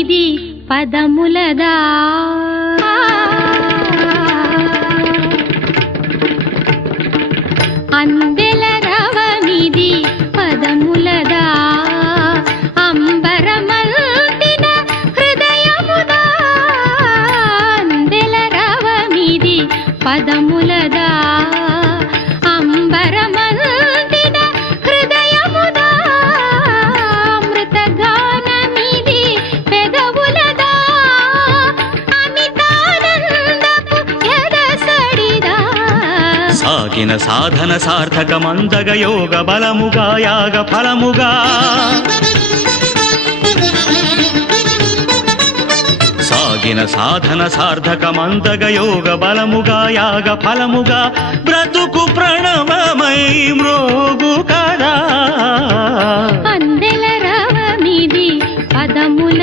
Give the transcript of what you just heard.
మీది పదములదా అందెల రవ మీది పదములదా అంబరమల్టిన హృదయముదా అందెల రవ మీది పదములదా అంబరమల్టిన హృదయముదా అమృతగానమిది పెదవులదా అమితానందపు ఎదసడిదా సాగిన సాధన సార్థకమందగ యోగ బలముగా యాగ ఫలముగా సాగిన సాధన సార్థకమందగ యోగ బలముగా యాగ ఫలముగా బ్రతుకు ప్రణవమై మ్రోగు కదా అందెల రవ మీది పదముల